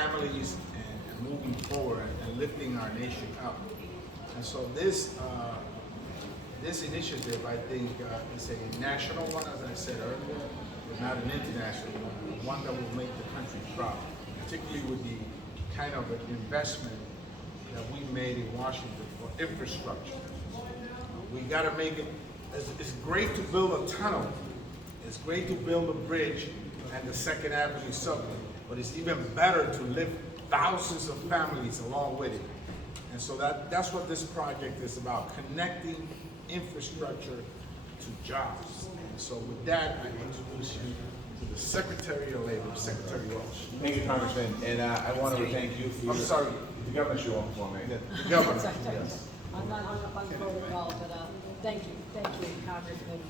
families and moving forward and lifting our nation up. And so this initiative, I think, is a national one, as I said earlier, but not an international one that will make the country proud, particularly with the kind of investment that we made in Washington for infrastructure. We got to make it, it's great to build a tunnel, it's great to build a bridge and the 2nd Avenue subway, but it's even better to lift thousands of families along with it. And so that's what this project is about, connecting infrastructure to jobs. And so with that, I introduce you to the Secretary of Labor, Secretary Walsh. Thank you, Congressman, and I want to thank you for I'm sorry. The governor should walk for me. The governor. Yes. I'm not hung up on protocol, but thank you, Congressman.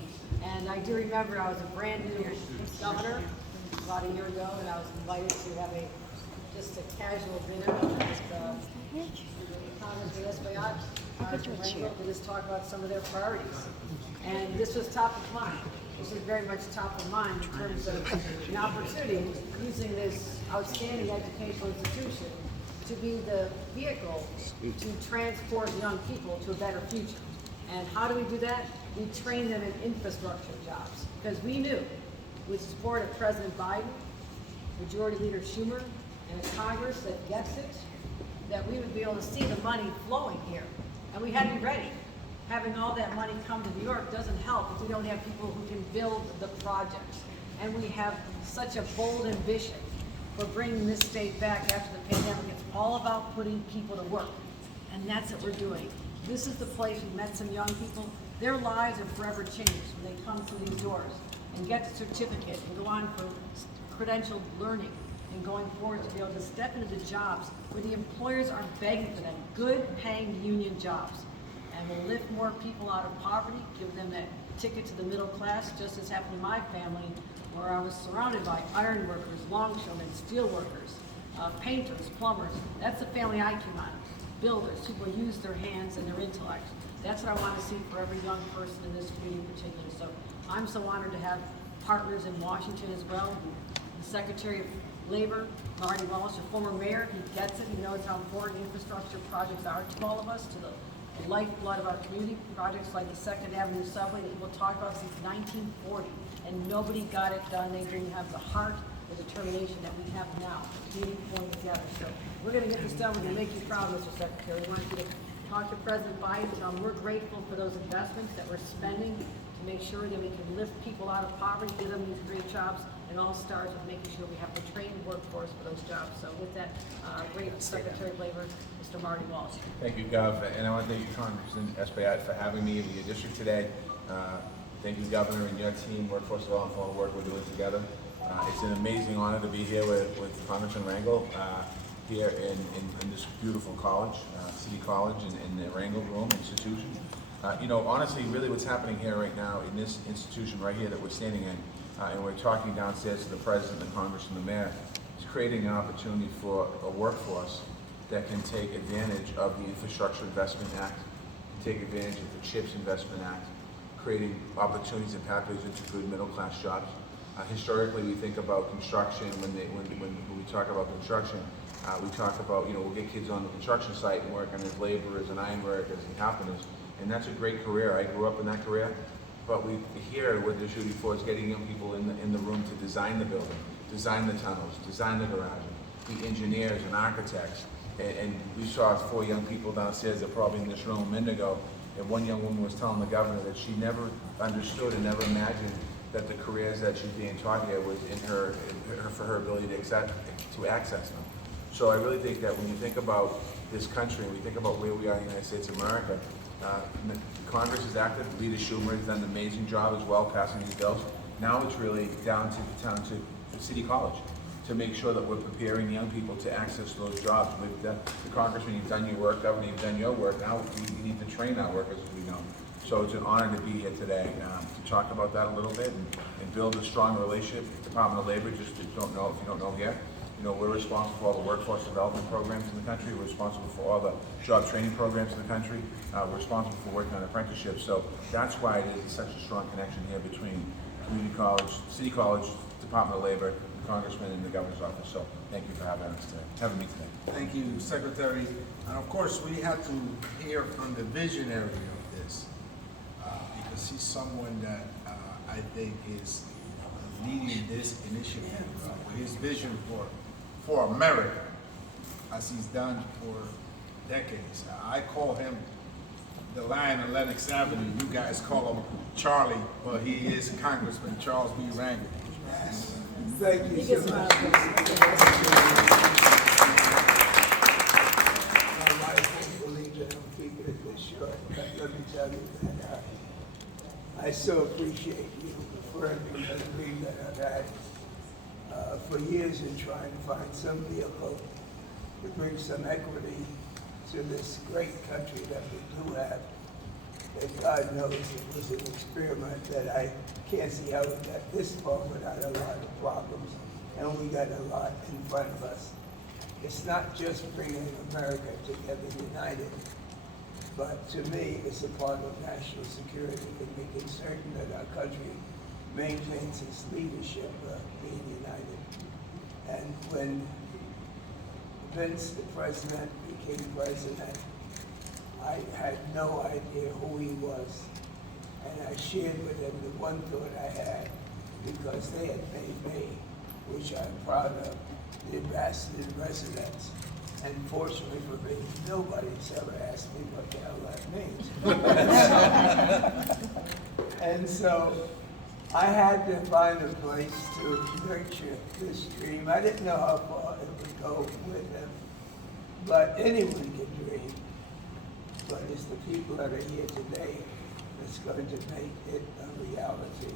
And I do remember I was a brand new governor about a year ago, and I was invited to have just a casual dinner with Congressman Espaillat, to just talk about some of their priorities. And this was top of mind. This is very much top of mind in terms of an opportunity using this outstanding educational institution to be the vehicle to transport young people to a better future. And how do we do that? We train them in infrastructure jobs. Because we knew, with support of President Biden, Majority Leader Schumer, and a Congress that gets it, that we would be able to see the money flowing here. And we had to be ready. Having all that money come to New York doesn't help if we don't have people who can build the projects. And we have such a bold ambition for bringing this state back after the pandemic. It's all about putting people to work. And that's what we're doing. This is the place we met some young people. Their lives are forever changed when they come through these doors and get the certificate and go on for credentialed learning and going forward to be able to step into the jobs where the employers are begging for them, good paying union jobs. And we'll lift more people out of poverty, give them that ticket to the middle class, just as happened in my family, where I was surrounded by iron workers, longshoremen, steel workers, painters, plumbers. That's the family I came out of. Builders, people who use their hands and their intellect. That's what I want to see for every young person in this community in particular. So I'm so honored to have partners in Washington as well. The Secretary of Labor, Marty Walsh, a former mayor, he gets it. He knows how important infrastructure projects are to all of us, to the lifeblood of our community. Projects like the 2nd Avenue subway that we'll talk about since 1940, and nobody got it done. They didn't have the heart, the determination that we have now, meeting pulling together. So we're going to get this done. We're going to make you proud, Mr. Secretary. We want you to talk to President Biden, tell him we're grateful for those investments that we're spending to make sure that we can lift people out of poverty, give them these great jobs. It all starts with making sure we have the trained workforce for those jobs. So with that, great Secretary of Labor, Mr. Marty Walsh. Thank you, Gov, and I want to thank you, Congressman Espaillat, for having me in your district today. Thank you, Governor, and your team, Workforce Development, for all the work we're doing together. It's an amazing honor to be here with Congressman Rangel here in this beautiful college, City College, in the Rangel Room Institution. You know, honestly, really what's happening here right now in this institution right here that we're standing in, and we're talking downstairs to the President, the Congress, and the Mayor, is creating an opportunity for a workforce that can take advantage of the Infrastructure Investment Act, can take advantage of the CHIPS Investment Act, creating opportunities and pathways into good middle-class jobs. Historically, we think about construction. When we talk about construction, we talk about, you know, we'll get kids on the construction site and working as laborers and iron workers and carpenters, and that's a great career. I grew up in that career, but we here what they're shooting for is getting young people in the room to design the building, design the tunnels, design the garages, be engineers and architects. And we saw 4 young people downstairs that are probably in this room a minute ago, and one young woman was telling the governor that she never understood and never imagined that the careers that she's being taught here was for her ability to access them. So I really think that when you think about this country, and we think about where we are in the United States of America, Congress is active. Leader Schumer has done an amazing job as well, passing these bills. Now it's really down to City College to make sure that we're preparing young people to access those jobs. With the Congressman, you've done your work, Governor, you've done your work. Now we need to train our workers, as we know. So it's an honor to be here today to talk about that a little bit and build a strong relationship with the Department of Labor. Just if you don't know here, you know, we're responsible for all the workforce development programs in the country. We're responsible for all the job training programs in the country. We're responsible for working on apprenticeships. So that's why it is such a strong connection here between community college, City College, Department of Labor, Congressman and the Governor's office. So thank you for having me today. Thank you, Secretary. And of course, we had to hear from the visionary of this, because he's someone that I think is leading this initiative with his vision for America, as he's done for decades. I call him the Lion of Lenox Avenue. You guys call him Charlie, but he is Congressman Charles B. Rangel. Thank you so much. My wife believes that I'm keeping it this short, but let me tell you that I so appreciate you for everything that I've had for years in trying to find some vehicle to bring some equity to this great country that we do have. And God knows it was an experiment that I can't see how we got this far without a lot of problems, and we got a lot in front of us. It's not just bringing America together united, but to me, it's a part of national security and making certain that our country maintains its leadership being united. And when Vince, the president, became president, I had no idea who he was. And I shared with him the one thought I had, because they had made me, which I'm proud of, the ambassador in residence. And fortunately for me, nobody's ever asked me what the hell that means. And so I had to find a place to nurture this dream. I didn't know how far it would go with him, but anyone can dream. But it's the people that are here today that's going to make it a reality.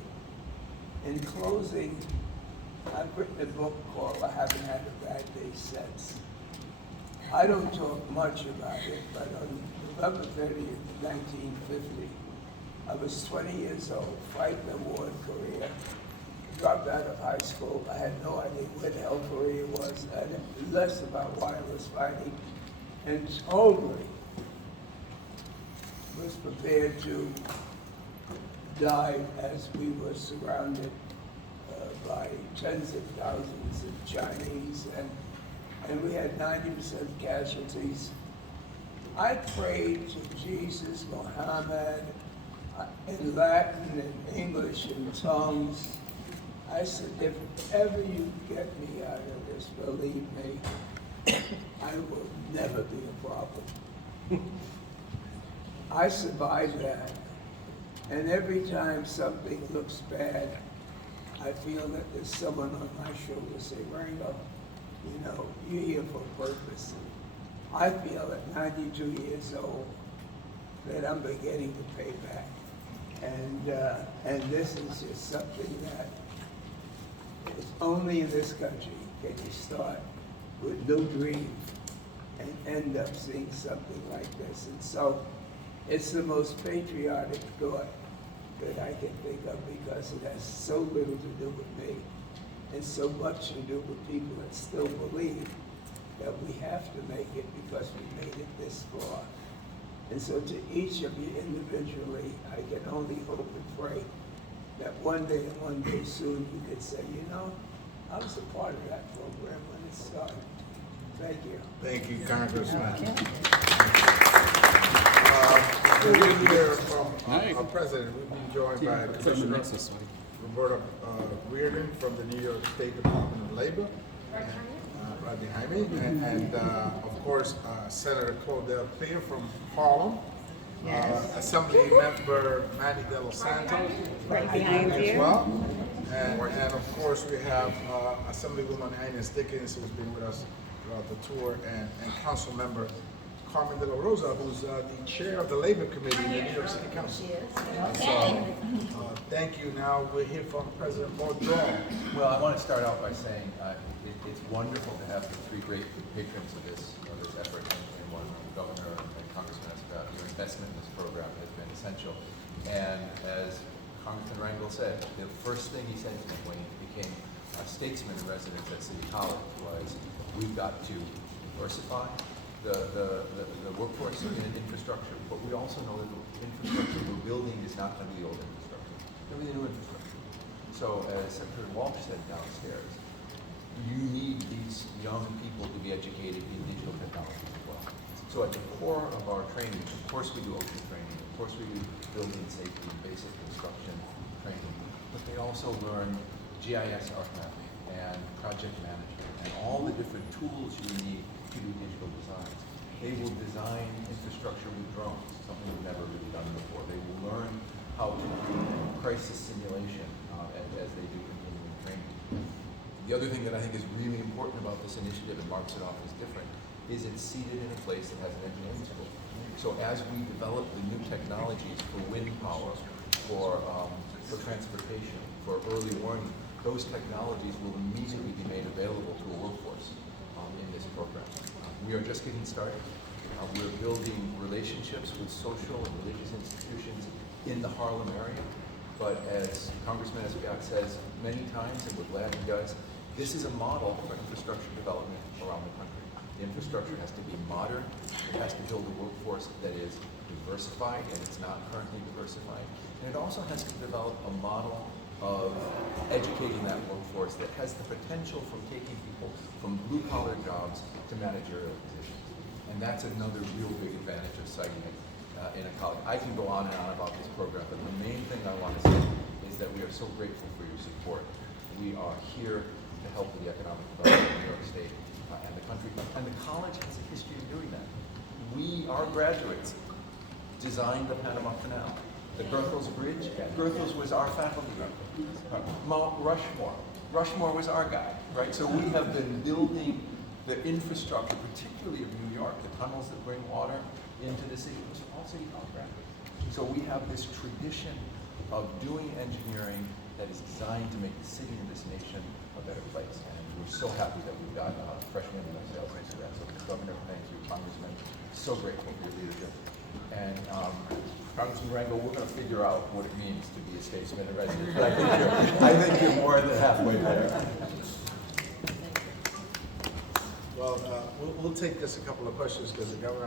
In closing, I've written a book called I Haven't Had a Bad Day Since. I don't talk much about it, but on November 30th, 1950, I was 20 years old, fighting a war in Korea. Dropped out of high school. I had no idea where the hell Korea was. I knew less about why I was fighting, and totally was prepared to die as we were surrounded by tens of thousands of Chinese, and we had 90% casualties. I prayed to Jesus, Muhammad, in Latin and English and tongues. I said, if ever you get me out of this, believe me, I will never be a problem. I survived that. And every time something looks bad, I feel that there's someone on my shoulder say, Rango, you know, you're here for a purpose. I feel at 92 years old that I'm beginning to pay back. And this is just something that is only in this country can you start with no dream and end up seeing something like this. And so it's the most patriotic thought that I can think of, because it has so little to do with me and so much to do with people that still believe that we have to make it because we made it this far. And so to each of you individually, I can only hope and pray that one day and one day soon you could say, you know, I was a part of that program when it started. Thank you. Thank you, Congressman. We'll hear from our president. We've been joined by Commissioner Roberta Reardon from the New York State Department of Labor, right behind me, and of course Senator Claudel Clear from Harlem, Assembly Member Manny De Los Santos, Right behind as you. well, and of course we have Assemblywoman Ines Dickens, who's been with us throughout the tour, and Council Member Carmen De La Rosa, who's the chair of the Labor Committee in the New York City Council. So, thank you. Now we'll hear from President Baudron. Well, I want to start out by saying it's wonderful to have the three great patrons of this effort, and one, Governor and Congressman Espaillat. Your investment in this program has been essential. And as Congressman Rangel said, the first thing he said to me when he became a statesman in residence at City College was, we've got to diversify the workforce and infrastructure, but we also know that the infrastructure we're building is not going to be the old infrastructure. It's going to be the new infrastructure. So as Secretary Walsh said downstairs, you need these young people to be educated in digital technology as well. So at the core of our training, of course we do ocean training, of course we do building safety and basic construction training, but they also learn GIS art mapping and project management and all the different tools you need to do digital designs. They will design infrastructure with drones, something we've never really done before. They will learn how to do crisis simulation as they do continuing training. The other thing that I think is really important about this initiative and marks it off as different is it's seated in a place that has an engineering school. So as we develop the new technologies for wind power, for transportation, for early warning, those technologies will immediately be made available to a workforce in this program. We are just getting started. We're building relationships with social and religious institutions in the Harlem area. But as Congressman Espaillat says many times, and we're glad he does, this is a model for infrastructure development around the country. The infrastructure has to be modern. It has to build a workforce that is diversified, and it's not currently diversified. And it also has to develop a model of educating that workforce that has the potential from taking people from blue-collar jobs to managerial positions. And that's another real big advantage of citing it in a college. I can go on and on about this program, but the main thing I want to say is that we are so grateful for your support. We are here to help with the economic development of New York State and the country. And the college has a history of doing that. Our graduates, designed the Panama Canal. The Goethals Bridge, Goethals was our faculty member. Mount Rushmore. Rushmore was our guy, right? So we have been building the infrastructure, particularly of New York, the tunnels that bring water into the city, which are all city college graduates. So we have this tradition of doing engineering that is designed to make the city and this nation a better place. And we're so happy that we've got freshmen in our sales into that. So Governor, thank you, Congressman, so grateful for your leadership. And Congressman Rangel, we're going to figure out what it means to be a statesman and resident. But I think you're more than halfway there. Well, we'll take just a couple of questions because the governor